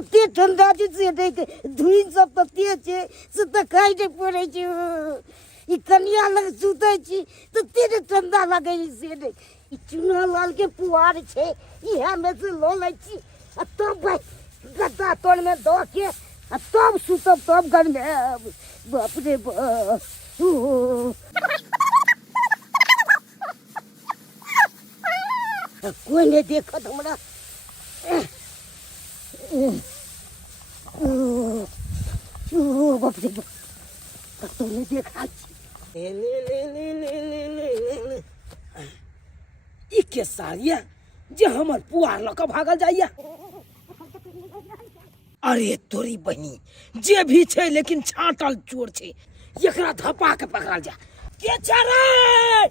ते ठंडा से देख धुइन सब तो ते छे से त खाइ दे पड़े छे ई कनिया लग सुतै छी तो ते ठंडा लागे से देख ई चुना लाल के पुआर छे ई हमें से लो लै छी आ तब भाई गद्दा तोड़ में दो के आ तब सुतब तब घर में बाप रे बाप कोई नहीं देखत हमरा बाप रे बाप तो नहीं देखा ले ई के सारिया जे हमर पुआर लक भागल जाइया। अरे तोरी बहनी जे भी छे लेकिन छाटल चोर छे एकरा धपा के पकड़ल जा के छरे ए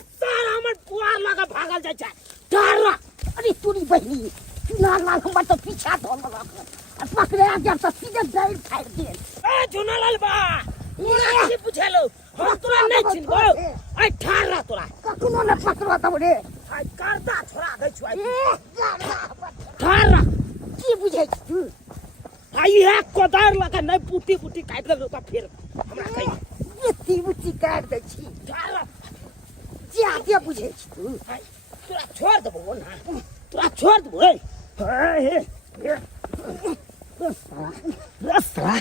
सारा हमर पुआर लक भागल जाय छै डर। अरे तोरी बहनी चुना लाल हमर तो पीछा धोल रख पकड़े आ गया तो सीधे दौड़ फाड़ दे ए चुना लाल बा तोरा की बुझेलो हम तोरा नहीं चिन्हबो ए ठार तोरा कखनो न पकड़ो तब रे आई करदा छोड़ा दे छु ठार की बुझै तू आई है कोदार लगा नहीं पुटी पुटी काट दे तो फिर हमरा कहि एती बुची काट दे छी ठार ज्यादा बुझै तू तोरा छोड़ देबो ना तोरा छोड़ देबो हे रास्ता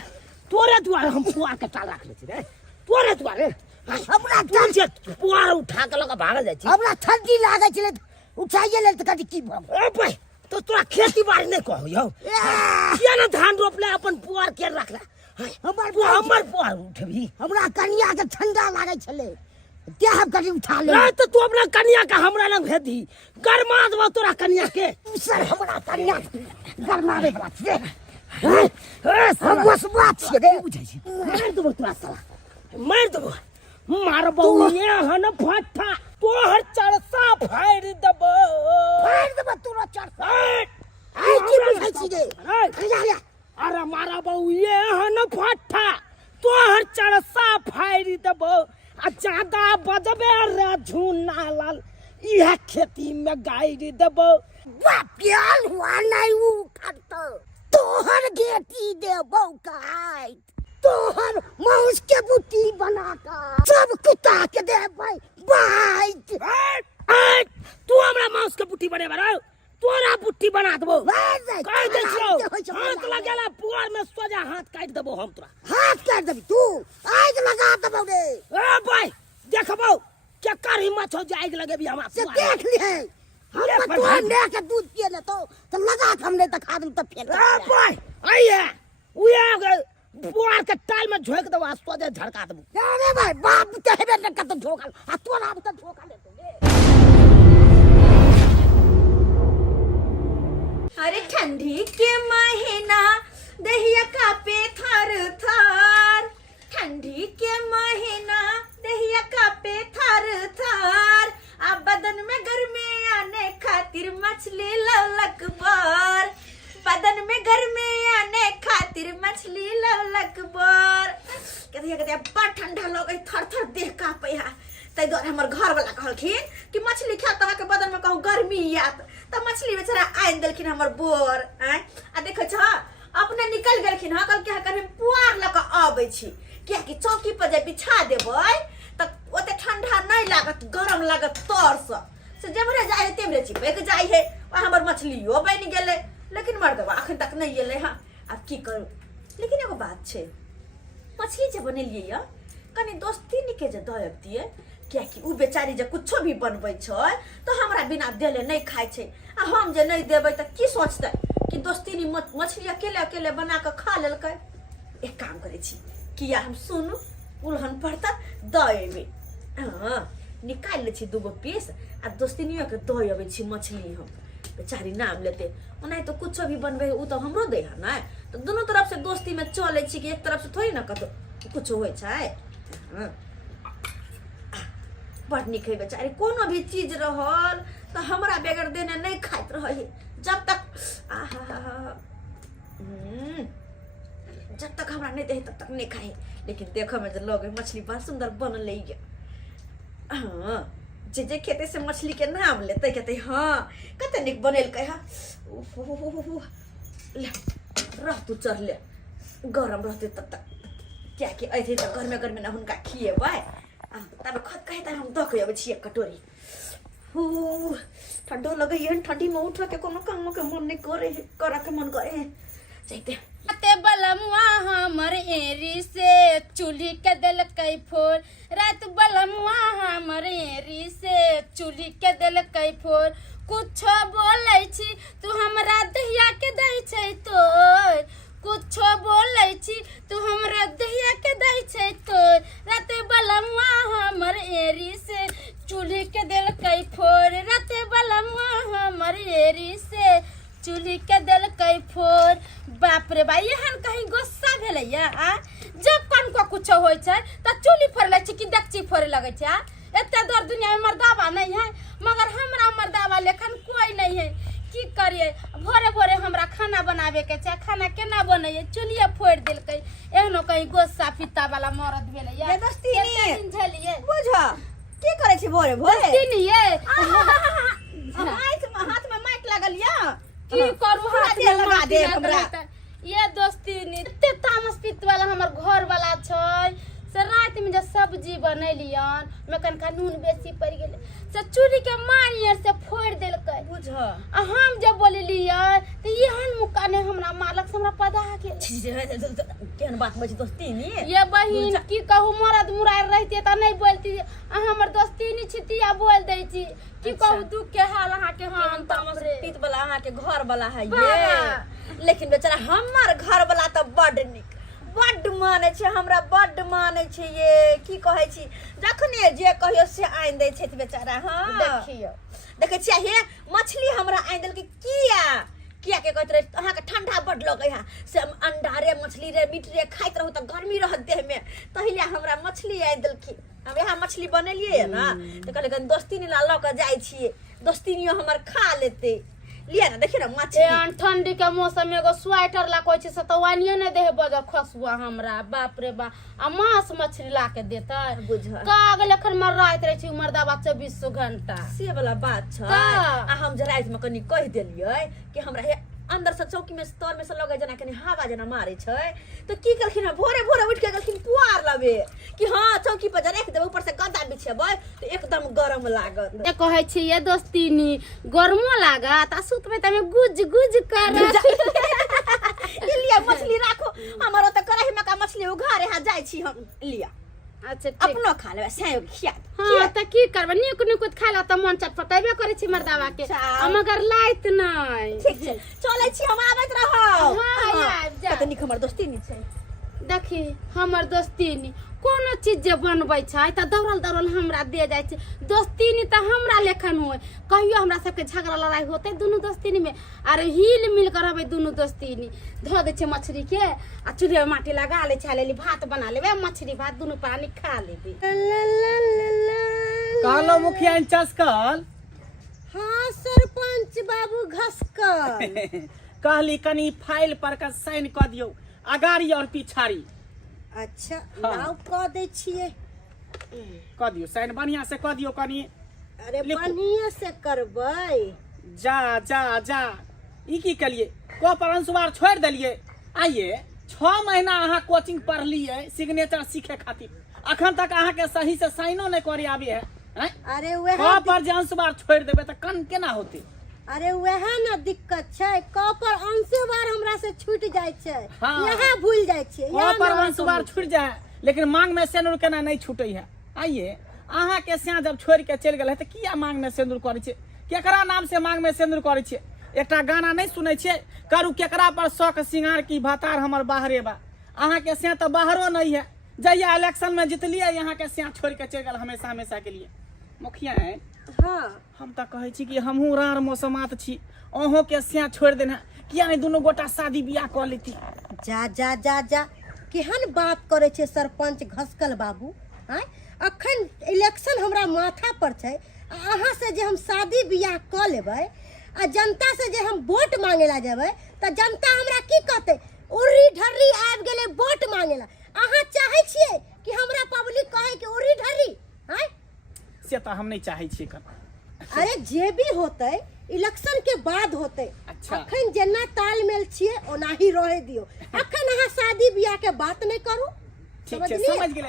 तोरे द्वारे हम पुआर के टाल रख ले छी रे तोरे द्वारे हमरा तू जे पुआर उठा के लगा भागल जाय छी हमरा ठंडी लागे छले उठाइए ले त कथि की भम ए भाई तो तोरा खेती बाड़ी नहीं कहौ यौ किया ना धान रोपले अपन पुआर के रखला हमर पुआर उठबी हमरा कनिया के ठंडा लागे छले ते हम कथि उठा ले रे तो तू अपना कनिया का हमरा लग भेज दी गरमा देबो तोरा कनिया के सर हमरा कनिया गरमावे बला छे हम बस बात छे रे बुझै छी मार देबो तोरा साला मार देबो मारबो एहन फट्टा तोहर चरसा फाड़ देबो तोरा चरसा आई की बुझै छी रे अरे मारबो एहन फट्टा तोहर चरसा फाड़ देबो आ ज्यादा बजबे रे झुना लाल इहे खेती में गाड़ी देबो बापियाल हुआ नहीं उठत तोहर गेटी देबो काट तोहर मांस के बुटी बना का सब कुत्ता के देबै बाइट तू हमरा मांस के बुटी बने बरा तोरा बुटी बना देबो कह दे छौ हाथ लगेला पुआर में सोजा हाथ काट देबो हम तोरा हाथ काट देबी तू आग लगा देबो रे ए भाई देखबो के कर हिम्मत हो जाएग लगेबी हमरा से देख लिए हम तो ले के दूध पिए ले तो लगा के हमने दिखा दूं तो फेर ए भाई आइए उया पुआर के टाल में झोक देबो आ सोजा झड़का देबो अरे भाई बाप कहबे न कत झोकल आ तोरा अब त झोका ले तू अरे ठंडी के महीना दहिया कापे थर थर ठंडी के महीना दहिया कापे थर थर अब बदन में गर्मी आने खातिर मछली लवलक बार बदन में गर्मी आने खातिर मछली लवलक बार कहते बड़ ठंडा लगे थर थर देह कापे है तै द्वारे हमर घर वाला कहलखिन कि मछली खा तोरा के बदन में कहूं गर्मी आत त मछली बेचारा आइन देलखिन हमर बोर आ देखै छ अपने निकल गेलखिन ह कल के कर हम पुआर ल के आबै छी किया कि चौकी पर जे बिछा देबै त ओते ठंडा नहीं लागत गरम लागत तोर से जेमरे जाय तेमरे चिपक जाय है हमर मछलियो बन गेलै लेकिन मर्दवा अखन तक नहीं गेलै हां अब की करू लेकिन एगो बात छै मछली जे बनेलिए य कनी दोस्ती निके जे दयब दिए क्या कि उ बेचारी जे कुछो भी बनबै छै तो हमरा बिना देले नहीं खाइ छै आ हम जे नहीं देबै त की सोचतै कि दोस्ती मछली अकेले अकेले बना के खा लेलकै। एक काम करै छी किया हम सुनु उल्हन पड़ता दएबे हां निकाल ले छी दूगो पीस आ दोस्तीनियो के दएबे छी मछली हम बेचारी नाम लेते ओना तो कुछो भी बनबै उ तो हमरो दे है ना तो दोनों तरफ से दोस्ती में चले छी कि एक तरफ से थोड़ी ना कतो कुछो होय छै। हां बड़ निक है बेचारी कोनो भी चीज रहल तो हमरा बेगर देने नहीं खाइत रहे जब तक जब तक हमरा नहीं दे तब तक नहीं खाए लेकिन देखो में जो लोग मछली बड़ा सुंदर बनल है। हाँ जे खेते से मछली के नाम लेते कहते हाँ कते निक बनेल कह रह तू चढ़ले गरम रहते तब तक क्या के ऐसे तो घर में ना हुनका खिएबै तब खत कहे त हम दख अब छिए कटोरी हू ठंडो लगे ये ठंडी में उठ के कोनो काम के मन नहीं करे के मन करे जाइते ते बलमुआ हमर एरी से चूल्ही के दिल कई फोर रात बलमुआ हमर एरी से चूल्ही के दिल कई फोर कुछ बोलै छी तू हमरा दहिया के दै छै तोर कुछ बोलै छी तू हमरा दहिया के दै छै तोर रात बलमुआ हमर एरी से चूल्ही के दिल कई फोर रात बलमुआ हमर एरी से चूल्ही के दिल कई फोर बाप रे बा एहन कहीं गुस्सा भेलैया जब कन को कुछ होइ छै त चूल्ही फोड़ लै छै कि डेकची फोड़े लगै छै एते दर दुनिया में मर्दावा नहीं है मगर हमरा मर्दावा लेखन कोई नहीं है की करिए भोरे भोरे हमरा खाना बनावे के छै खाना केना बनैए चूल्ही फोड़ देलकै एहनो कहीं गुस्सा फित्ता वाला मरद भेलैया ये दोस्ती दिन झलिए बुझ की करे छी भोरे भोरे दोस्ती नहीं हाथ में माइक लागल या की करू हाथ में लगा माटी दे लागल हमरा है त। ये दोस्ती नहीं ते तामस पित्त वाला हमर घर वाला छै से रात में जब सब्जी बनैलियन में कनका नून बेसी पड़ गेलै से चूल्ही के मारियर से फोड़ देलकै बुझ हम जब बोललियै त एहन मुक्का ने हमरा मालक से हमरा पदा गेल केहन बात बच दोस्ती नहीं ये बहिन की कहू मरद मुरार रहते त नहीं बोलती हमर दोस्ती नहीं छितिया बोल दै छी की कहू दुख के हाल अहाँ के हम तामस पीत वाला अहाँ के घर वाला है बाबा। ये लेकिन बेचारा हमर घर वाला तो बड निक बड माने छे हमरा बड माने छे ये की कहे छी जखने जे कहियो से आइन दे छे बेचारा हां देखियो देखे छियै हे मछली हमरा आइन देल के किया के कहत रहे अहाँ के ठंडा बड लगे है से अंडा रे मछली रे मीट रे खाइत रहू त गर्मी रह देह में तहिले हमरा मछली आइन देल की हम यहाँ मछली बनेलिए है ना तो कहले दोस्ती नी ला के जाय छिए दोस्ती नी हमर खा लेते लिया ना देखिए ना मछली ठंडी के मौसम में एगो स्वेटर ला कोई से तो वानियो नहीं दे बजा खसुआ हमरा बाप रे बा आ मांस मछली ला के देता बुझ काग लेखन मर रात रहे छी मर्दावा 24 घंटा से वाला बात छ का? आ हम जरा में कनी कह देलिए कि हमरा हे अंदर से चौकी में स्तर में से लगे जना कनी हवा जना मारे छै तो की करखिन भोरे भोरे उठ के गलखिन पुआर लबे कि हां चौकी पर जरा रख देबे ऊपर से गद्दा बिछेबै तो एकदम गरम लागत ए कहै छी ये दोस्ती नी गरमो लागत आ सुतबे त में गुज गुज करत लिया मछली राखो हमारो त कराही में का मछली उघारे हा जाय छी हम लिया अच्छा ठीक अपनो खा लेबे से खिया हां त की करबे नीक नीक खाला त मन चटपटाइबे करे छी मर्दावा के मगर लाइत नहीं ठीक छै चलै छी हम आबैत रहौ हां आब जा कतनी हमर दोस्ती नहीं छै देखी हमर दोस्ती नी कोनो चीज जे बनबै छै त दौड़ल दौड़ल हमरा दे जाइ छै दोस्ती नी त हमरा लेखन होय कहियो हमरा सबके झगड़ा लड़ाई होते दुनू दोस्ती नी में अरे हिल मिल कर रहबै दुनू दोस्ती नी धो दे छै मछली के आ चूल्हे में माटी लगा ले छै लेली भात बना लेबे मछली भात दुनू पानी खा लेबे कहलो मुखिया चस्कल हाँ सरपंच बाबू घसकल कहली कनी फाइल पर का साइन क दियो अगाड़ी और पिछाड़ी अच्छा हाँ। नाव कह दे छिए क दियो साइन बढ़िया से क दियो कनी अरे लिखो। बढ़िया से करबै जा जा जा ई की कलिए को पर अंशुवार छोड़ देलिए आइए 6 महीना अहाँ कोचिंग पढ़लिए सिग्नेचर सीखे खातिर अखन तक अहाँ के सही से साइनो नहीं करे आबे है हैं? अरे वह को पर जे अंशुवार छोड़ देबे त कन केना होते अरे वह ना दिक्कत छै क पर अंशवार हमरा से छूट जाय छै हाँ। यहाँ भूल जाय छै को पर अंशुवार छूट जाए लेकिन मांग में सेनुर केना नहीं छूटे है आइए अहाँ के स्या जब छोड़ के चल गेल है त किया मांग में सेनुर करे छे केकरा नाम से मांग में सेनुर करे छे एकटा गाना नहीं सुनै छे करू केकरा पर शौक सिंगार की भातार हमर बाहरे बा अहाँ के स्या तो बाहरो नहीं है जहिया इलेक्शन में जीतलिए यहाँ के स्या छोड़ के चल गेल हमेशा हमेशा के लिए मुखिया है हाँ हम तो कहे छी कि हमहू रार मौसमात छी अहों के स्या छोड़ देना किया नहीं दोनों गोटा शादी बियाह कर लेती जा जा जा जा केहन बात करे छे सरपंच घसकल बाबू हैं अखन इलेक्शन हमरा माथा पर छै अहाँ से जे हम शादी बियाह क लेबै आ जनता से जे हम वोट मांगे ला जेबै त जनता हमरा की कहते उर्री ढर्री आबि गेलै वोट मांगे ला अहाँ चाहे छिए कि हमरा पब्लिक कहे कि उर्री ढर्री हैं से तो हम नहीं चाहे छी कर अरे जे भी होते इलेक्शन के बाद होते अच्छा। अखन जेना तालमेल छिए ओना ही रहे दियो। अखन अहाँ शादी बियाह के बात नहीं करू। ठीक छै,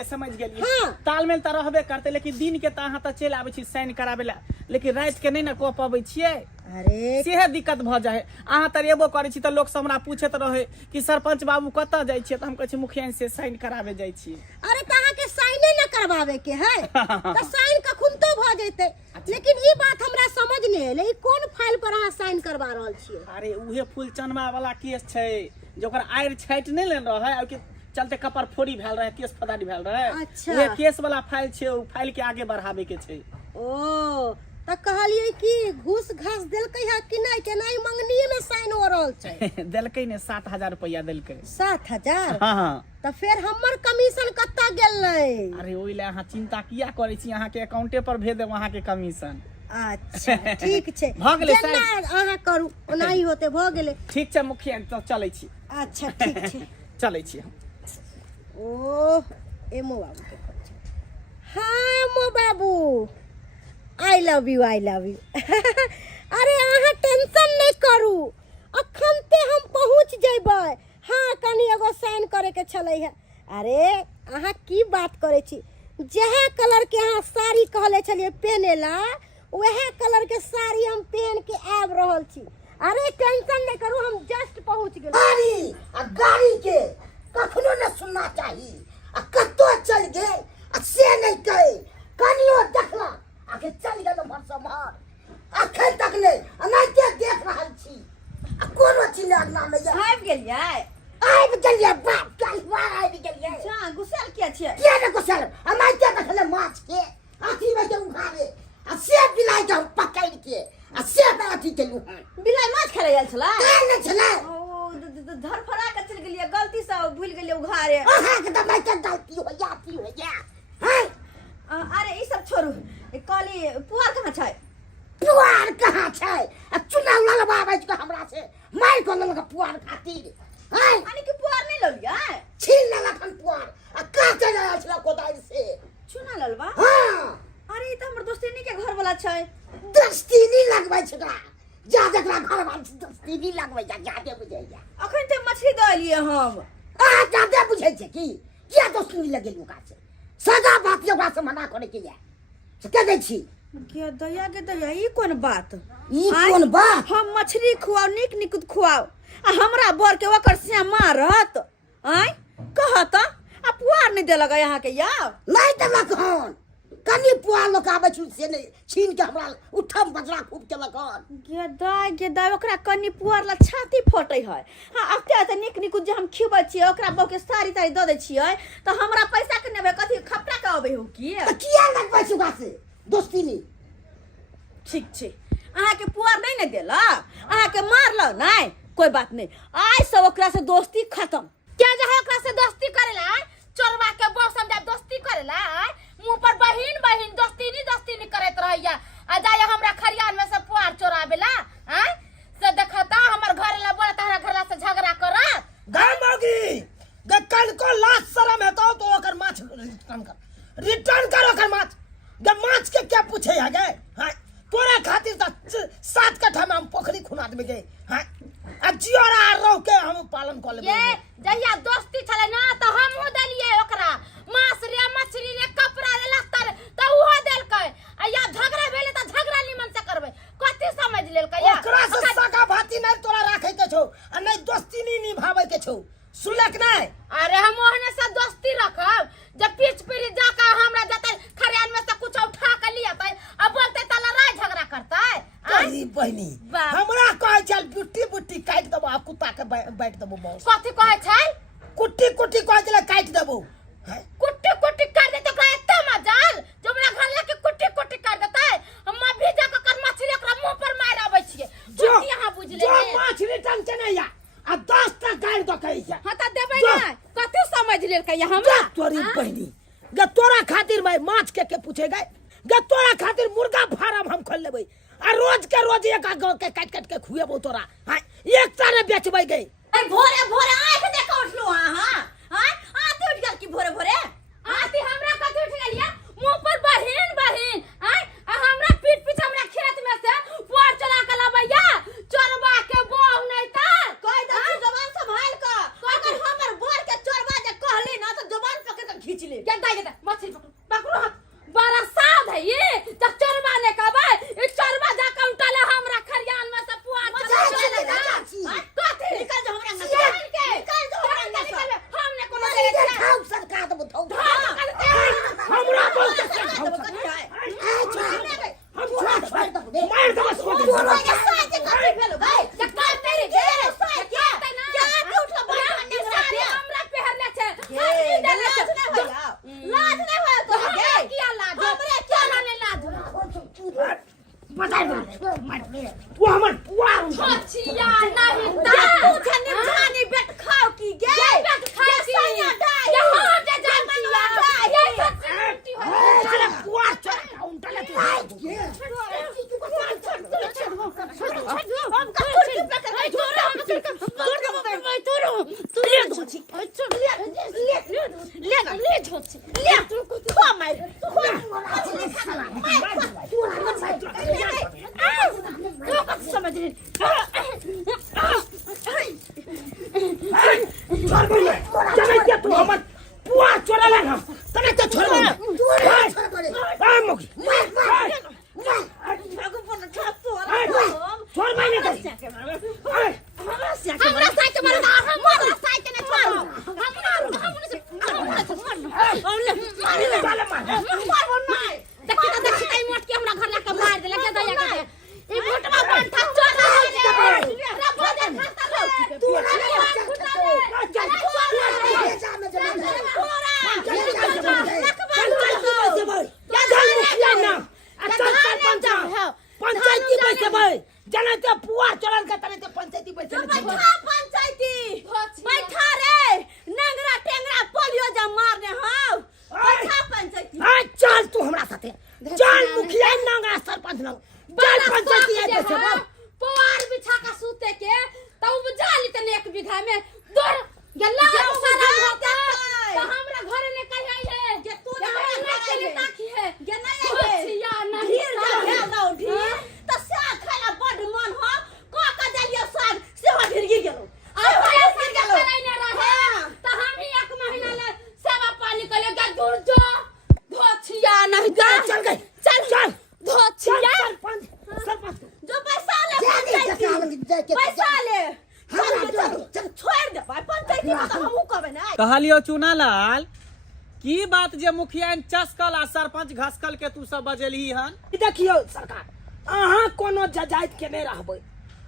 समझ गेलिए हाँ। तालमेल त रहबे करते, लेकिन दिन के त अहाँ त चलि आबै छी साइन कराबे ला, लेकिन रात के नहीं ना कह पाबै छियै। अरे सेहे दिक्कत भ जाए। अहाँ त एबो करै छी त लोग सब हमरा पूछत रहे कि सरपंच बाबू कत जाय छियै, त हम कहै छी मुखिया से साइन कराबे जाय छी। अरे त अहाँ के साइने न करवावे के है त साइन कखुन तो भ जैते। लेकिन ई बात हमरा समझ नहीं एले, ई कोन फाइल पर अहाँ साइन करवा रहल छियै? अरे उहे फूलचनमा वाला केस छै जे ओकर आइर छाइट नहीं लेन रहे और के चलते कपर फोड़ी भेल रहे, केस फदारी भेल रहे। अच्छा। उहे केस वाला फाइल छै, उ फाइल के आगे बढ़ावे के छै। ओ त कहलिए कि घूस घास देलकै है कि नहीं, के नहीं मंगनीए में साइन हो रहल छै? देलकै ने 7,000 रुपया देलकै। 7,000? हाँ हाँ। त फिर हमर कमीशन कत्ता गेलै? अरे ओइ ले अहाँ चिंता किया करै छी, अहाँ के अकाउंटे पर भेज देब अहाँ के कमीशन। अच्छा ठीक छै, भ गेलै जेना अहाँ करू ओना ही होते, भ गेलै। ठीक छै मुखिया, तो चलै छी। अच्छा ठीक छै। चलै छी। ओ एमो बाबू के फोन छै। हाँ एमो बाबू, I love you I love you. अरे अहाँ टेंशन नहीं करू, अखन ते हम पहुंच जेबै। हाँ कनी एगो साइन करे के छलै है। अरे अहाँ की बात करे छी, जेहे कलर के अहाँ साड़ी कहले छलिए पहने ला, वहे कलर के साड़ी हम पहन के आब रहल छी। अरे टेंशन नहीं करू, हम जस्ट पहुंच गेल। गाड़ी के कखनो न सुनना चाहिए। कतो चल गए से नहीं कहे, कनियो देखला आगे चल गए भरसमार अखन तक नहीं अनाइते देख रहल छी। कोनो चीज लगना नहीं है। आबि गेलियै? आबि गेलिए बाप कलवा आबि गेलिए। अच्छा गुस्सा किया छियै? के ने कुशल अनाइते देखले माछ के अथी में के उखाड़े आ से बिलाई के हम पकड़ के आ से पे अथी केलु है। बिलाइ माछ खाय लेल छलै? काहे न छले? ओ धरफड़ा के चलि गेलियै, गलती से भूल गेलियै उघारे। अहाँ के त माइके गलती हो जाती हो जा। हैं अरे ई सब छोड़ू, कहली पुआर कहाँ छै? पुआर कहाँ छै? चुनाव लड़वाबै के हमरा से मार को ललक पुआर खातिर। हैं यानी कि पुआर नहीं ललियै? छीन लेलक हम पुआर आ काटे जाय छला कोदारि से। चुना ललवा? हां अरे ई त हमर दोस्तिनी के घर वाला छै। दस्तीनी लगबै छला, जा जकरा घर वाला दस्तीनी लगबै जा जादे बुझै जा। अखन ते मछली दलियै हम। आ जादे बुझै छै की किया दस्तीनी लगेलु का से? सदा बात ओकरा से मना करे के या से कह दै छी। के दया ई कोन बात? ई कोन बात? हम मछली खुआओ, नीक नीक खुआओ आ हमरा बर के ओकर से मारत। आय कहत आ पुआर नहीं देलक यहाँ के या? नहीं देलक हन, कनी पुआर लोग आबै छु से नहीं छीन के हमरा उठम बजरा खूब केलक हन। गे दाय ओकरा कनी पुआर ला छाती फटै है। हां अते नीक नीक जे हम खिबै छियै, ओकरा बौ के साड़ी ताड़ी द दै छियै त हमरा पैसा के नेबे कथि खपरा के अबै हो की? त किया लगबै छु का से दोस्तीनी? ठीक छै, अहाँ के पुआर नहीं ने देला, अहाँ के मारलो नहीं, कोई बात नहीं। आज से ओकरा से दोस्ती खत्म। क्या जाए ओकरा से दोस्ती करेला? चोरवा के बौ समझा दोस्ती करेला? मुंह पर बहिन बहिन दोस्तीनी करत रहैया आ जाय हमरा खरियान में से पुआर चोरावेला। हैं से देखता हमर घर ला बोला तहरा घरला से झगड़ा करत। गाय मौगी ग कल को लास्ट शर्म है तो ओकर माछ रिटर्न कर ओकर माछ। ग माछ के क्या पूछे है गे? हां तोरा खातिर त 7 कट्ठा में हम पोखरी खुना देबे गे। हां आ जियोरा रह के हम पालन कर लेबे। ये जहिया दोस्ती छले ना त हमहु देलिए ओकरा मांस रे मछली रे कपड़ा रे लत्तर त उहो देलकै। आ या झगड़ा भेले त झगड़ा निमन से करबै, कथि समझ लेलकै या? ओकरा से सगा भाती नहीं तोरा राखे के छौ आ नहीं दोस्ती नहीं निभावे के छौ, सुनलक नहीं? अरे हम ओहने से दोस्ती रखब जब पीछ पीरी जाकर हमरा जते खरियान में से कुछ उठा के लिया त अब बोलते त लड़ाई झगड़ा करतै। अरे बहनी हमरा कहे चल बुट्टी बुट्टी काट देबो आ कुत्ता के बैठ देबो मौस। कथि कहै छै? कुट्टी कुट्टी कह दिले काट देबो। हैं कुट्टी कुट्टी कर दे तो ओकरा एते मजाल जो हमरा घर लेके कुट्टी कुट्टी कर देतै। हम भी जाकर कर मछली ओकरा मुंह पर मार आबै छियै। जो यहां बुझ ले जो माछ रिटर्न के नहीं या आ 10 टा गाड़ दो कहि जा। हां त देबै ना, कथि समझ लेलकै या हमरा? तोरी बहनी ग तोरा खातिर मैं माछ के पूछे गए ग तोरा खातिर मुर्गा फार्म हम खोल लेबै आ रोज के रोज एक गांव के काट काट के खुएबो तोरा। हां एक तारे बेचबै गए। भोरे भोरे आंख देख उठलो अहाँ। हां आते उठ गेल की भोरे भोरे? आती हमरा कथि उठ गेलिया? मुंह पर बहिन बहिन हैं आ हमरा पीठ पीछ हमरा खेत में से पुआर चला के लबैया। चोरवा के बो तू ले धोची ले धोची ले खो मार समझ रही चले क्या तू हमर पुआ चोरा ले ना तने तो छोड़ दे आ मोगी छोड़ मैंने कर हमरा साइके मारना हमरा साइके ने छोड़ हमने से मार देखी कई मोट के हमरा घर लाके मार दे लगे दया के ई मोटवा पान था चोरा रबो दे खाता लो तू पंचायती पैसे भाई जने ते पुआ चलन का तने ते पंचायती पैसे पंचायती बैठा रे नंगरा टेंगरा पोलियो जा मारने हां बैठा पंचायती हां चल तू हमरा साथे चल मुखिया नंगा सरपंच न चल पंचायती है पैसे भाई पुआर बिछा का सूते के तब जाली तने एक बीघा में दौड़ गल्ला सारा होता तो हमरा घर ने कहि आई है जे तू हमरा ना के ताकी है जे नहीं है छिया नहीं ढीर जा भेल दो ढीर त साग खाला बड मन हो का देलियो साग सेवा ढिरगी गेलो आ पैसा गेलो नहीं रहे तो हम ही एक महीना ले सेवा पानी के लिए दूर जो धोछिया नहीं जा चल गई चल धोछिया सरपंच जो पैसा ले पैसा ले छोड़ दे भाई पंचायती में तो हमहू कहबे ना कहलियो चुनालाल की बात जे मुखिया चस्कल आ सरपंच घसकल के तू सब बजेलही हन देखियो सरकार अहाँ कोनो जजाइत के नहीं रहबै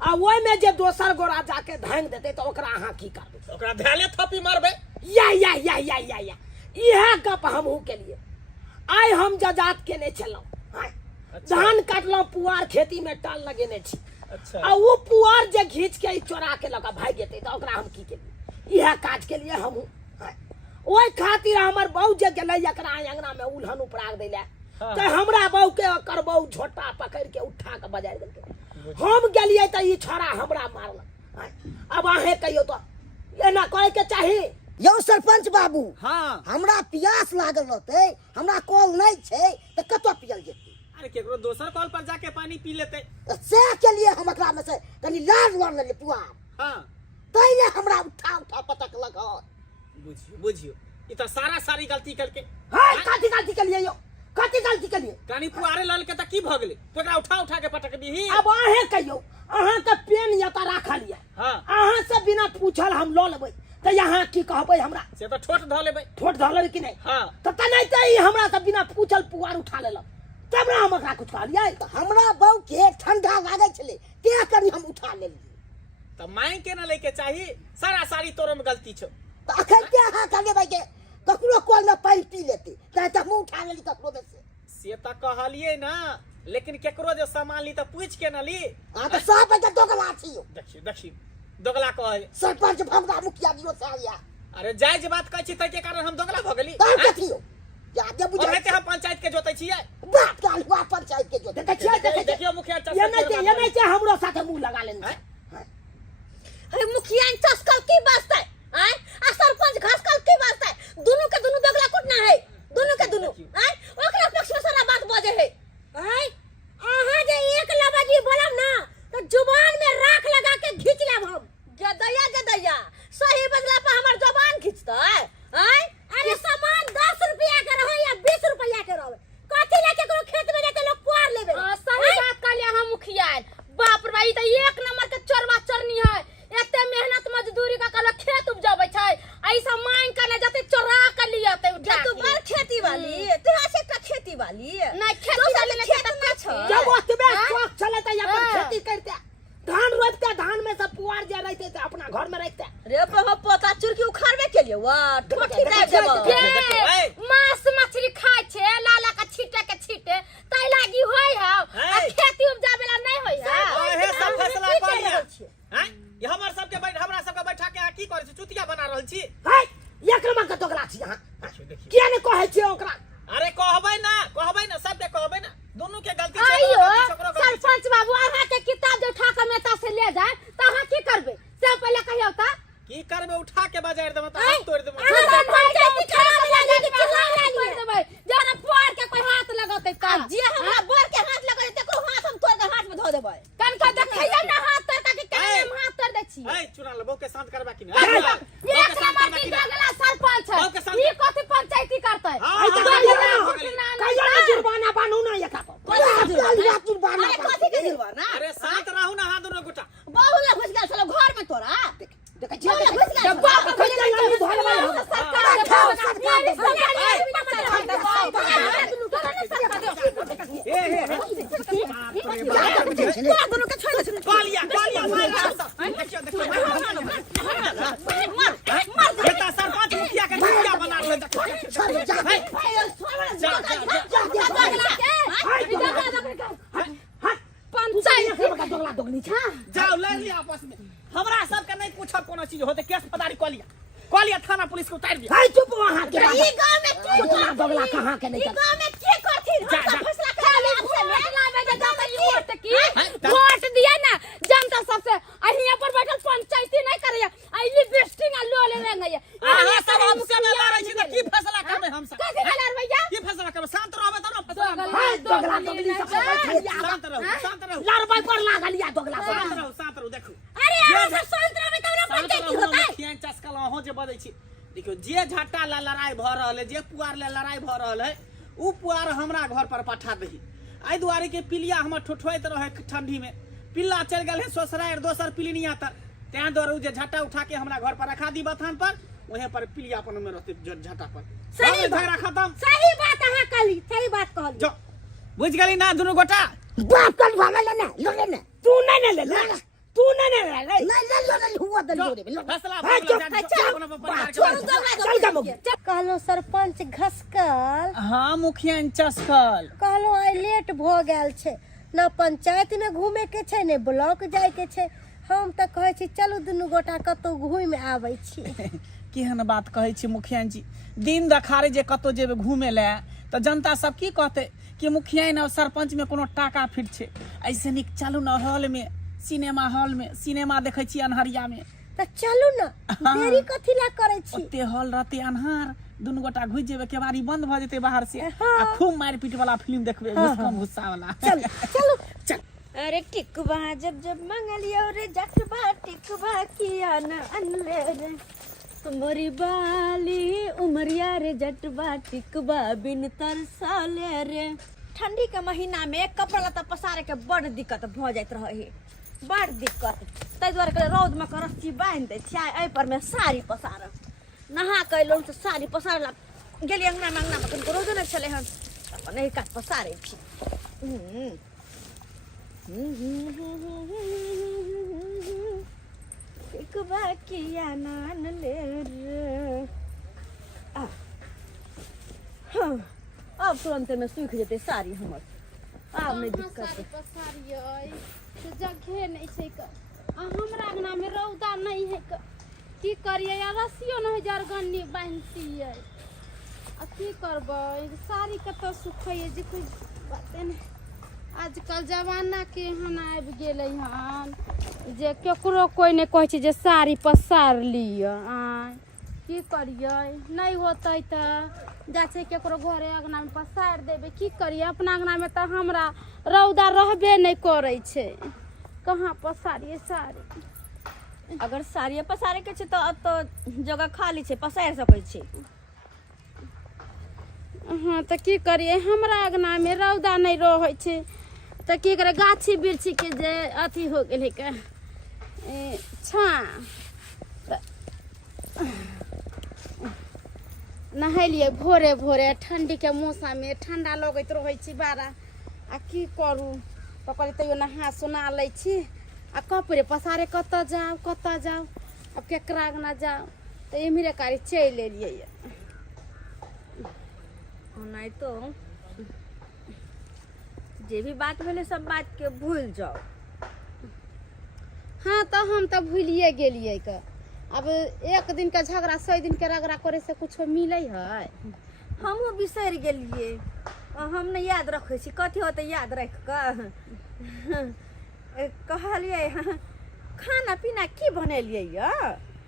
आ ओइ में जे दोसर गोरा जाके धांग देते तो ओकरा अहाँ की करबै ओकरा ध्याने थपी मारबे या इहे गप हमहू के लिए आइ हम जजात के नहीं छलौ धान काटलौ पुआर खेती में टाल लगेने छी अच्छा आ वो पुआर जे घींच के चोरा के लगा भाग जेते तो ओकरा हम की केलिए इहे काज के लिए हमहू ओइ खातिर हमर बहू जे गेलै एकरा अंगना में उल्हन उपराग दैले तो हमरा बहू के ओकर बहू झोटा पकड़ के उठा के बजा देलकै हम गेलिए त ई छोरा हमरा मारलक अब अहे कहियो तो एना कहे के चाही यौ सरपंच बाबू हाँ हमरा प्यास लागल रहते हमरा कॉल नहीं छे तो कतो पियल जेते अरे केकरो दोसर कॉल पर जाके पानी पी लेते से के लिए हम एकरा में से कनी लाज लड़ ले पुआ हाँ तैले हमरा उठा पटक लगा बुझियो ई त सारा सारी गलती करके हाय काती गलती के लिए यो काती गलती के लिए कानी पुआरे लल के त की भ गेलै तो एकरा उठा के पटक दीही अब अहे कहियो अहाँ के पेन यता राखल या हाँ अहाँ से बिना पूछल हम ल लेबै त यहाँ की कहबै हमरा से त ठोट ध लेबै ठोट धर लेबै कि नहीं हाँ त तनै त ई हमरा से बिना पूछल पुआर उठा लेलक तब ना हम एकरा कुछ कहलियै हमरा बहू के ठंडा लागे छले ते कनी हम उठा लेलिए त मांग के न लेके चाही सारा सारी तोरो में गलती छौ तो अखन के हां कर लेबै के ककरो कॉल में पानी पी लेते त हम उठा लेली ककरो में से त कहलिए ना लेकिन केकरो जे सामान ली त पूछ के न ली हां तो सब के दोगला छियो देखियो दोगला कहे सरपंच भगवा मुखिया दियो से आया अरे जायज बात कहै छी तै के कारण हम दोगला भ गेली तब कथियो या दे बुझा ओहे के हम पंचायत के जोतै छियै बात काल हुआ पंचायत के जो देखियो मुखिया ये नहीं के हमरो साथे मुंह लगा लेने अरे मुखिया चस्कल की वास्ते हैं आ सरपंच घसकल की वास्ते दोनों के दोनों दोगला कुटना है दोनों के दोनों हैं ओकरा पक्ष में सारा बात बजे है हैं आहा जे एक लबाजी बोलब ना तो जुबान में राख लगा के खींच लेब हम गदया सही बदला पे हमर जुबान खींचता है हैं अरे सामान 10 रुपया के रहो या 20 रुपया के रहो कथि लेके कोनो खेत में लेके लोग पुआर लेबे सही बात कहलिए हम मुखिया बाप रे भाई त एक नंबर के चोरवा चरनी है एते मेहनत मजदूरी का कल खेत उपजाबै छै ऐसा मांग करने जते चोरा कर लिया ते उठा तू बड़ खेती वाली तू ऐसे का खेती वाली नहीं खेती वाली ने खेत में छ जब ओतबे शौक चले त अपन खेती करते धान रोपते धान में सब पुआर जे रहते त अपना घर में रखते रे पोता चुरकी उखाड़बे के लिए वाह ठोठी दे देबो मांस मछली खाय छे लाला का छीटे के छीटे तै लागी होय है खेती उपजाबेला नहीं होय है ओहे सब फैसला कर लिया हैं ये हमरा सबके बैठा के की करे छी चुतिया बना रहल छी हाय एक नंबर के दोगला छी अहाँ किया ने कहै छी ओकरा अरे कहबै ना सबके कहबै ना दोनों के गलती छै आइयो सरपंच बाबू अहाँ के किताब जो उठा के मेता से ले जाए त अहाँ की करबे से पहले कहियो त की करबे उठा के बाजार देबो त हाथ तोड़ देबो जाना पोर के कोई हाथ लगते का जे हमरा बोर के हाथ लगै तकरो हाथ हम तोड़ के हाथ में धो देबै कनका देखैया ना हाथ तोड़ के केना हम हाथ तोड़ दै छी ए चुना ले बो के शांत करबा कि एक नंबर की गगला सरपंच है ई कथि पंचायती करतै कहिया ना जुर्माना बानू ना एकरा जुर्माना कथि के जुर्माना अरे शांत रहू ना हाथ दोनों गोटा बहु ला घुस गेल चलो घर में तोरा देखै बहु ला घुस गेल बाप कहिया ना धरबै दोनों के छोड़ दे कालिया मार देखियो बेटा सरपंच मुखिया के मुखिया बना दे जाओ ले लिया आपस में हमरा सब के नहीं पूछब कोनो चीज होते केस फदारी कलिया थाना पुलिस को उतार दिया हाय चुप वहां के ई गांव में की दोगला कहां के ई नहीं गांव में की करथि फैसला करे वोट दिया ना जनता सबसे अहिया पर बैठल पंचायती नहीं करैया आइली बेस्टिंग आ लो ले लेंगे हां सब हमसे न लड़ै छी त की फैसला करबै हम सब कैसे लड़ भैया की फैसला करबै शांत रहबे त न फैसला हाय दोगला दोगली सब शांत रहो लड़बै पर लागलिया दोगला शांत रहो देखो अरे हम शांत रहबे तब ना पंचायती होतै खियान चस्कल हो जे बदै छी देखियो जे झट्टा ला लड़ाई भ रहल है जे पुआर ले लड़ाई भ रहल है उ पुआर हमरा घर पर पठा दही आई दुआरे के पिलिया हमर ठोठोइत रहे ठंडी में पिल्ला चल गेल है ससुरार दोसर पिलिनिया तर तें दौड़ जे झट्टा उठा के हमरा घर पर रखा दी बथान पर वहीं पर पिलिया अपन में रहते झट्टा पर सही झगड़ा खत्म सही बात अहाँ कहली सही बात कहली जो बुझ गेली ना दोनों गोटा बाप कल भागल ना लगे ना तू नहीं ले ले तू नहीं ले नहीं हुआ तो जोरे फैसला कहलो सरपंच घसकल हां मुखिया चस्कल कहलो आई लेट भ गेल छै ना पंचायत में घूमे के छै ने ब्लॉक जाय के छै हम त कहै छी चलू दुनू गोटा कतौ घूम आबै छी केहन बात कहै छी मुखिया जी दिन दखारे जे कतौ जेबे घूमे ले त जनता सब की कहते कि मुखिया ने सरपंच में कोनो टाका फिट छै ऐसे निक चलू न हॉल में सिनेमा देखै छी अनहरिया में त चलू ना देरी कथि ला करै छी ओते हॉल रहते अन्हार दुनु गोटा घुस जेबे केवारी बंद भ जेते बाहर से आ खूब मार पीट वाला फिल्म देखबे गुस्सा वाला चल अरे टिकवा जब जब मंगलियो रे जटवा टिकवा किया न अनले रे तुम्हारी बाली उमरिया रे जटवा टिकवा बिन तरसाले रे ठंडी के महीना में कपड़ा लत्ता पसारे के बड़ दिक्कत भ जाइत रहे बड़ दिक्कत तै द्वारे के रौद में रस्सी बांध दे छी एहि पर में साड़ी पसार नहा के लोग तो साड़ी पसारला गेली अंगना में कनको रोज न चले हम अपन एहि काट पसारे छी एक बाकिया नान ले रे अब तुरंत में सूख जेते साड़ी हमर आब नहीं दिक्कत तो जगह नहीं छै क हमरा अंगना में रौदा नहीं है क की करिए या रस्सियो नहीं जरगन्नी बांधतिए आ की करबै साड़ी कत सुखैए जे कोई बाते नहीं आजकल जमाना केहन आबि गेलै हन जे केकरो कोई नहीं कहै छै जे साड़ी पसार लिअ की करिए नहीं होतै त जा छै केकरो घरे अंगना में पसार देबे की करिए अपना अंगना में त हमरा रौदा रहबे नहीं करै छै कहाँ पसारिए साड़ी अगर साड़ी पसारे के छै तो अब तो जगह खाली छै पसार सकै छै हाँ तो की करिए हमरा अंगना में रौदा नहीं रहै छै तो की करे गाछी बिरछी के जे अथी हो गेल है छा नहेलिए भोरे भोरे ठंडी के मौसम में ठंडा लगैत रहै छी बारा आ की करू तो कहली तैयो नहा सुना लै छी आ कपड़े पसारे कत जाओ अब केकरा अंगना जाओ तो एम्हरे कारी चलि एलिए नहीं तो जे भी बात भेले सब बात के भूल जाओ हाँ तो हम तो भूलिए गेलिए क अब एक दिन का झगड़ा 100 दिन के रगड़ा करे से कुछ मिले है हमहू बिसर गेलिए हम नहीं याद रखे छी कथी होते याद रख क कहलिए खाना पीना की बनेलिए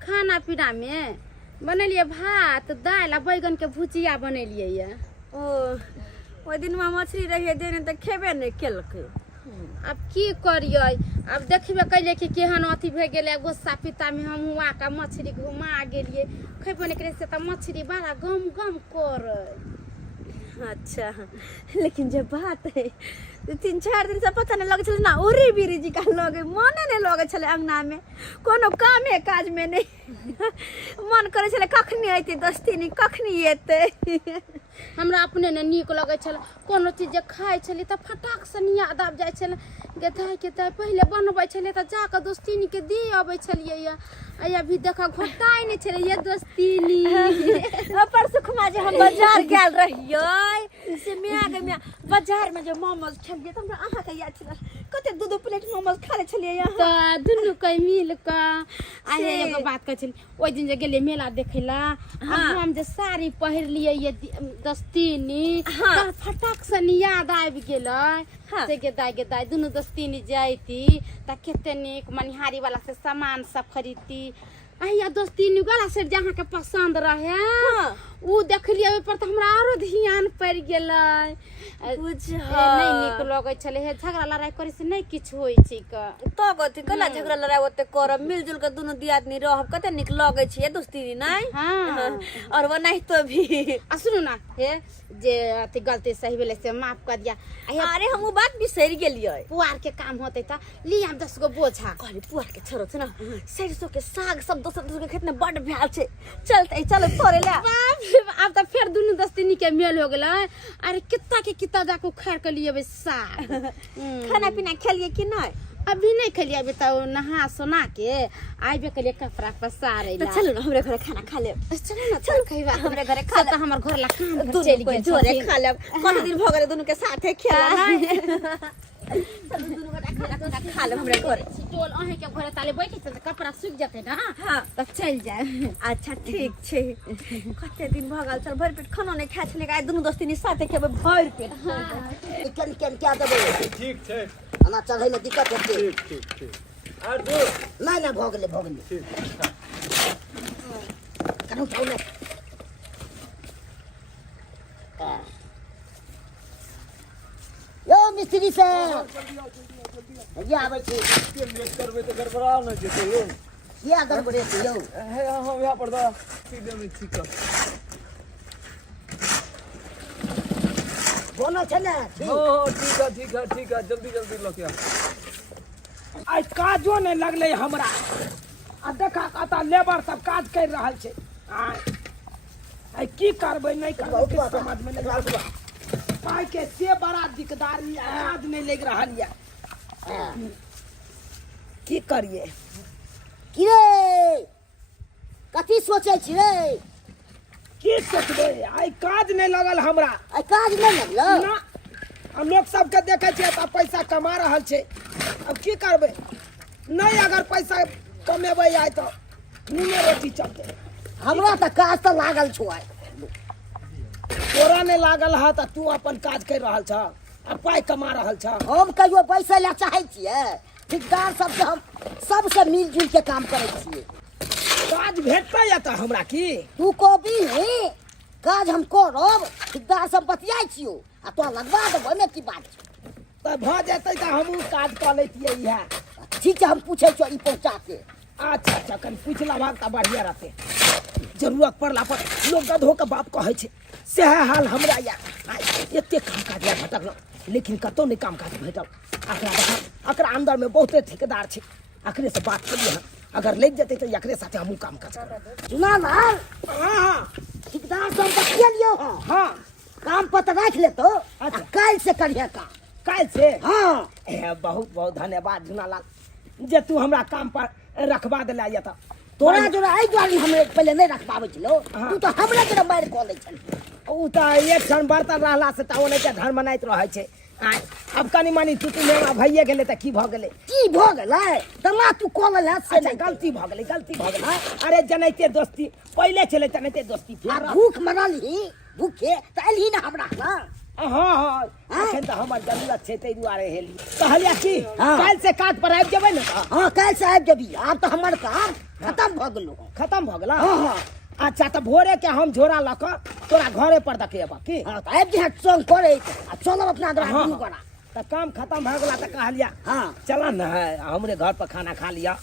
खाना पीना में बनेलिए भात दाल आ बैगन के भुजिया बनेलिए ये। ओ दिन में मछली रहिए देने तो खेबे नहीं केलकै। अब की करिए, अब देखबे कैले कि केहन अथी भे गेले गुस्सा पिता में हम हुआ का मछली घुमा गेलिए खेबे नहीं करे से तो मछली बड़ा गम गम करे। अच्छा लेकिन जब बात है 3-4 दिन से पता नहीं लगे छले ना उरी बीरी जी का लगे मने नहीं लगे छले अंगना में कोनो कामे काज में नहीं मन करे छले कखनी आइते 10 दिन कखनी एते। हमरा अपने ने नीक लगे छल कोनो चीज जे खाइ छली त फटाक से याद आब जाय छल गेदाय के त पहिले बनबै छले त जाके दोस्तीनी के दे आबै छलिए या अभी देखा घटाई नहीं छले ये दोस्तीनी। परसु खुमा जे हम बाजार गेल रहियै से मिया बाजार में जो मोमोज खेलिए त हमरा आहा के याद छल कते 2-2 प्लेट मोमोज खा ले छलिए यहाँ त दुनु कै मिल का आये एगो बात कहै छली ओइ दिन जे गेले मेला देखैला हम जे साड़ी पहिर लिए ये दोस्तीनी त फटाक से याद आबि गेलै से गेदाय दुनु दोस्तीनी जाइती त केते नीक मनिहारी वाला से सामान सब खरीदती। अहिया दोस्तीनी वाला से जहाँ के पसंद रहे उ देखलिए ओइ पर त हमरा आरो ध्यान पड़ गेलै। नहीं नीक लगे छले हे झगड़ा लड़ाई करे से नहीं किछ होई छै का तो कथि कला झगड़ा लड़ाई ओते करब मिलजुल के दुनु दियादनी रहब कते नीक लगे छै दोस्तीनी नहीं। हां और वो नहीं तो भी सुनु ना हे जे अति गलती सही भेले से माफ कर दिया। अरे हम उ बात बिसरि गेलियै पुआर के काम होते त ली हम 10 गो बोझा कहली पुआर के छोरो छ ना सरसों के साग सब दोसर के खेत में बड़ भैल छै चलते चलो तोरे ले अब त फिर दुनु दोस्तीनी के मेल हो गेलै। अरे कितना के कितना जाको खैर के लिए साग खाना पीना खेलिए कि नहीं अभी नहीं खेलिए अभी तो नहा सोना के आइबे के लिए कपड़ा पसारे तो चलो ना हमरे घरे खाना खा ले चलो ना चल खइबा हमरे घरे खा ले हमर घर ला काम दुनु चली कोई गेल जोरे खा ले कत दिन भ गेले दुनु के साथे खेला नहीं चलो दुनु के खाना खा ले हमरे घरे टोल अहे के घरे ताले बैठे त कपड़ा सूख जाते ना हां त चल जाए। अच्छा ठीक छे कते दिन भ गेल चल भर पेट खाना नहीं खा छले गाय दुनु दोस्तीनी साथे खेबे भर पेट। कन क्या देबे ठीक छै खाना चढ़ै में दिक्कत होते ठीक आ दो नहीं ना भोगले कनु छौले यो मिस्त्री से ये आबै छी लेट करबै त गड़बड़ा न जेतै यौ किया गड़बड़े छै यो हे हम यहाँ पर दा सीधे में ठीक बोनो छै ना हां ठीक है जल्दी लो क्या आई काजो नहीं लगले हमरा आ देखा कता लेबर सब काज कर रहल छै आई की करबै नहीं करबै समझ में नहीं आबै पाई के से बड़ा दिकदारी आज नहीं लग रहल या की करिए की रे कथी सोचै छी रे की सोचबै आई काज नहीं लगल हमरा आई काज नहीं लगलो ना हम लोग सबके देखे छियै त पैसा कमा रहल छै अब की करबै नहीं अगर पैसा कमेबै आइ तो नीने रोटी चलते हमरा त काज त लागल छौ आई तोरा नहीं लागल है त तू अपन काज कर रहल छ आ पाई कमा रहल छ हम कहियो पैसा ला चाहै छियै ठेकेदार सबसे हम सबसे मिलजुल के काम करै छियै काज भेटतै या त हमरा की तू कहबी काज हम करब ठेकेदार सब बतियाइ छियो आ तो लगवा देबो में की बात छै त भ जेतै त हमहू काज क लैतियै इएह ठीक छै हम पूछै छियो ई पहुंचा के अच्छा कन पूछ लबाक त बढ़िया रहते जरूरत पड़ला पर लोग गधो के बाप कहै छै सेह हाल हमरा या एते काम काज या भटकल लेकिन कतौ नहीं काम काज भेटल अकरा अंदर में बहुते ठेकेदार छै अकरे से बात करिए अगर लग जेतै त एकरे साथे हमहू काम काज करब सुना लाल हां ठेकेदार सब बतिया लियो हां काम पता राख लेतो अच्छा। काल से करिए काम काल से हां बहुत बहुत धन्यवाद झुनालाल जे तू हमरा काम पर रखवा देला या त तोरा जोरा आई गाड़ी हमें पहले नहीं रख पावे छलो हाँ। तू तो हमरा जोरा मार को लै छल उ त एक क्षण बर्तन रहला से त ओने के धर मनाइत रहै छै अब कनी मनी तू मेरा भइए गेले त की भ गेले की भ गेलै तमा तू कॉल ले से अच्छा गलती भ गेले अरे जनैते दोस्ती पहले चले तनैते दोस्ती आ भूख मरली भूखे त एलही ना हमरा ना हाँ हाँ अखन तो हमर जरूरत छै तै दुआरे हेली कहलिया कि हाँ। काल्हि से काज पर आबि जेबै ने हाँ काल्हि से आबि जेबी आब तो हमर काम खत्म भऽ गेलो खत्म भऽ गेला हाँ हाँ अच्छा तो भोरे के हम झोरा लऽ कऽ तोरा घरे पर देखेब की हाँ तो आबि जे संग करे आ चलब अपना घर हाँ। दुनू गोरा तो काम खत्म भऽ गेला तो कहलिया हाँ चल न हमरे घर पर खाना खा लिया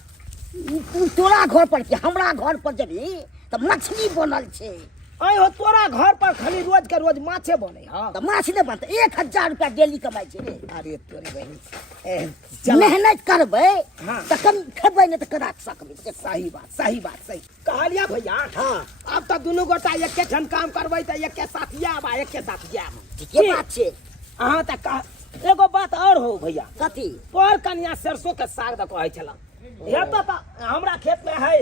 तू तोरा घर पर के हमरा घर पर जेबी तो मछली बनल छै अय हो तोरा घर पर खाली रोज के रोज माछे बने हाँ तो माछ नहीं बनते 1000 रुपया डेली कमाई छै रे अरे तोरी बहन चल मेहनत करबै हाँ। तो कम खेबै नहीं तो कदा सकबै सही बात सही कहलिया भैया हाँ अब तो दुनू गोटा एके ठन काम करबै तो एके साथ जाब आ एके साथ जाब ठीके बात छै अहाँ तऽ कह एगो बात और हो भैया कथी तोहर कनिया सरसों के साग द कहै छला हेतौ तऽ हमरा खेत में है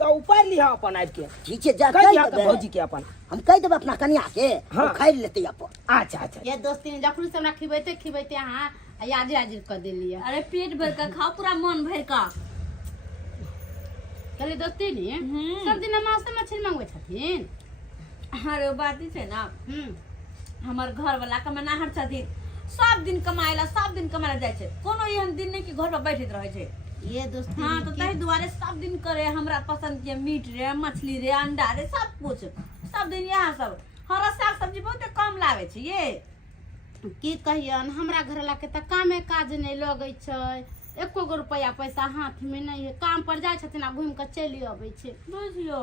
तो ऊपर लिहा अपन आबि के ठीक छै जा कह कहि दिहा तऽ देबै भौजी के अपन हम कहि देबै अपना कनिया के हाँ। हाँ खाइ लेतै अपन अच्छा अच्छा ये दोस्ती ने जखन से हमरा खिबैते अहाँ याद कर देलिए अरे पेट भर का खाओ पूरा मन भर का कहली दोस्ती ने सब दिन मांस मछली मंगबै छथिन अरे बात ई छै ना हमर घर वाला कमानाहर छथिन सब दिन कमाएला सब दिन कमाएला जाइ छै कोनो एहन दिन नहीं कि घर पर बैठित रहे छै ये दोस्ती हाँ तो ताहि दुआरे सब दिन करे हमरा पसंद के मीट रे मछली रे अंडा रे सब कुछ सब दिन यहाँ सब हरा साग सब्जी बहुत कम लागे छै ये की कहियन हमरा घर ला के त कामे काज नहीं लगै छै एको गो रुपया पैसा हाथ में नहीं है काम पर जाय छथिन आ घूम के चलि अबै छै बुझियो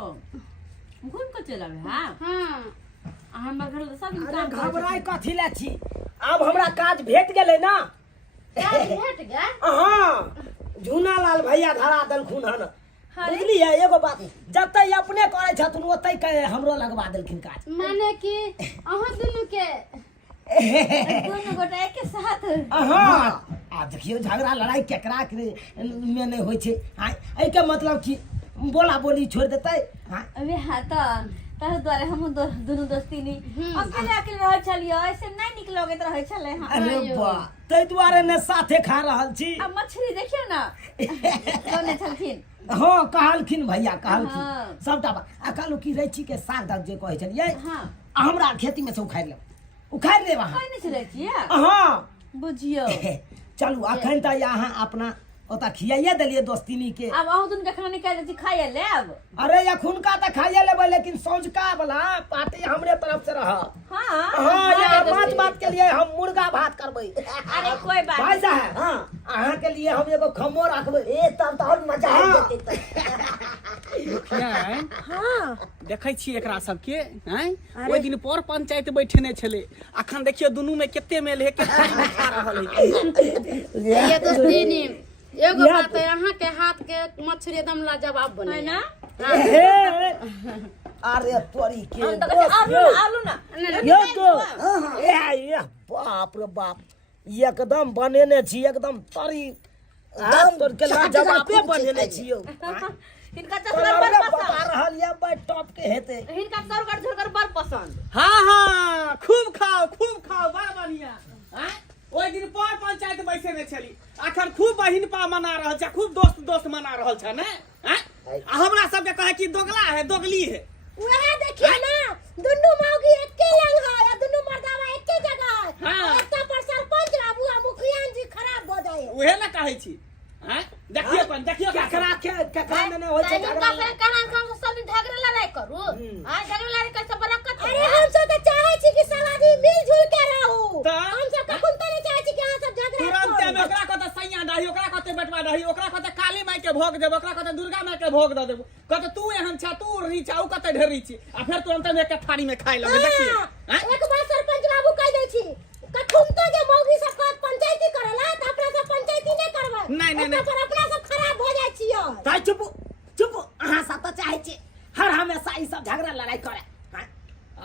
घूम के चल आवे हाँ हाँ आ हमर घर तो सब दिन अरे काम करे घबराई कथी ले छी अब हमरा काज भेट गेलै ना काज भेट गेल हाँ झूना लाल भैया धरा देलखुन हन बुझलियै एगो बात जतै अपने करै छथुन ओतै हमरो लगवा देलखिन काज माने कि अहाँ दुनू के दोनों गोटा एक साथ हाँ आ देखियो झगड़ा लड़ाई केकरा के में नहीं होइ छै एहि के मतलब कि बोला बोली छोड़ देतै हाँ अबे हाँ तो ताहि दुआरे हम दुनू दोस्ती नी अकेले अकेले रहे छलियो ऐसे नहीं निक लगैत रहे छले हाँ अरे वाह ताहि दुआरे ने साथे खा रहल छी अब मछली देखियो ना कोने छलखिन हाँ कहलखिन भैया कहलखिन हाँ। सबटा बात आ कहलू कि रैची के साग दाग जे कहै छलियै हाँ आ हमरा खेती में से उखाड़ि लेब अहाँ कोई नहीं छले छिए हाँ बुझियो चलू अखन तऽ अहाँ अपना ओतऽ खियाइए देलियै दोस्तिनी के अब अहूँ दुनू के खाना निकाल दी खाइए लेब अरे अखुनका तऽ खाइए लेबै लेकिन सँझुका वाला पार्टी हमरे तरफ से रह हाँ हाँ यहाँ पाँच बात के लिए हम मुर्गा भात करबै अरे कोई बात भाई साहब हाँ अहाँ के लिए हम एगो खम्मो रखबै ए तब तो और मजा आबि हाँ। जेतै तऽ मुखिया हाँ देखै छी एकरा सबके हैं ओइ दिन पर पंचायत बैठेने छलै अखन देखियो दुनू में केते मेल है केते खा रहल है ये दोस्ती ने एगो बात है अहाँ के हाथ के मछली एकदम लाजवाब बने है ना अरे तोरी के हम तो कहते आलू ना यो तो ए बाप रे बाप एकदम बनेने छी एकदम तरी तोर के लाजवाबे बनेने छियो इनका चसकर बड़ बता पसंद रहल या बड़ टॉप के हेते इनका सरगर झरगर बड़ पसंद हाँ हाँ खूब खाओ बड़ बढ़िया हैं ओइ दिन पर पंचायत बैठेने छली अखन खूब बहिन पा मना रहल छै खूब दोस्त मना रहल छै ने हैं आ हमरा सबके कहे कि दोगला है दोगली है वह देखिए ना दुनू मौगी एके लंग है या दुनू मर्दावा एके जगह है हाँ। एकटा पर सरपंच बाबू आ मुखिया जी खराब हो जाए उहे ना कहै छी हैं देखियो केकरा में ने होय छै इनका से कहना हम सब दिन झगड़ा लड़ाई करू हां झगड़ा लड़ाई कैसे बरकत अरे हम सब तो चाहे छी कि सब आदमी मिलजुल के रहू तो? हम सब कखन तो नहीं चाहे छी कि अहाँ सब झगड़ा तुरंत में करू ओकरा कहते सैया दही ओकरा कहते बेटवा दही ओकरा कहते काली माई के भोग देब ओकरा कहते दुर्गा माई के भोग दे देब कहते तू एहन छा तू रीच आउ कहते ढेरी छी आ फिर तुरंत में एक थारी में खाइ लगे देखिए हाँ, एक बार सरपंच बाबू कह दे छी कखन तो जे मौगी सब का पंचायती करेला त अपना सब पंचायती नहीं करबै नहीं। पर अपना सब खराब हो जाय छियो ताई चुप अहाँ सब तऽ चाहै छी हर हमेशा ई सब झगड़ा लड़ाई करे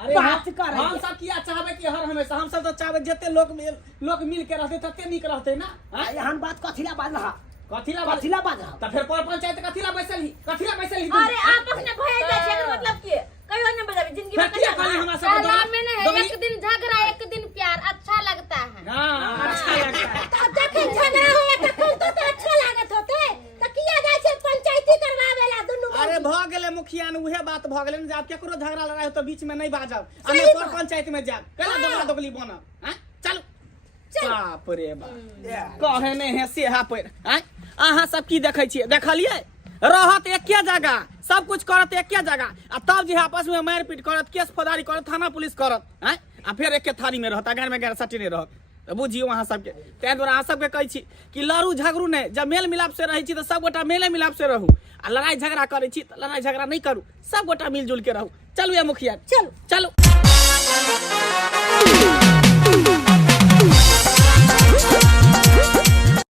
अरे बात कर हम सब किया चाहबे कि हर हमेशा हम सब तो चाहबे जते लोग मिल के रहते तते नीक रहते ना हैं? एहन बात कथिला बाज रहा कथिला बाज रहा त फिर पर पंचायत कथिला बैसल ही अरे आपस में भय जाय छै एकर मतलब की कहियो ने बजाबी जिंदगी में किया खाली हमरा सब साला में नहीं एक दिन झगड़ा एक दिन प्यार अच्छा लगता है हां अच्छा लगता है तो जखन झगड़ा होय कखन तो अच्छा लागत होते त किया जाय छै पंचायती करवावेला दुनू अरे भ गेले मुखिया ने उहे बात भ गेलै जे आब केकरो झगड़ा लड़ाई हो तो बीच में नहीं बाजब सही हमें बात। पंचायत में जाब केला दोगला दोगली बनब हैं चलो बाप रे बाप कहे नहीं है से हा पर हैं अहाँ सब की देखै छियै देखलियै रहत एके जगह सब कुछ करत एके जगह आ तब जे आपस में मारपीट करत केस फौजदारी करत थाना पुलिस करत हैं आ फिर एके थारी में रहत गाड़ में गाड़ सटी नहीं रहत तो बुझियो अहाँ सबके तै दुआरे अहाँ सबके कहै छी कि लड़ू झगड़ू नहीं जब मेल मिलाप से रहै छी तो सब गोटा मेले मिलाप से रहू आ लड़ाई झगड़ा करै छी तो लड़ाई झगड़ा नहीं करू सब गोटा मिलजुल के रहू चलू ये मुखिया चलो चलो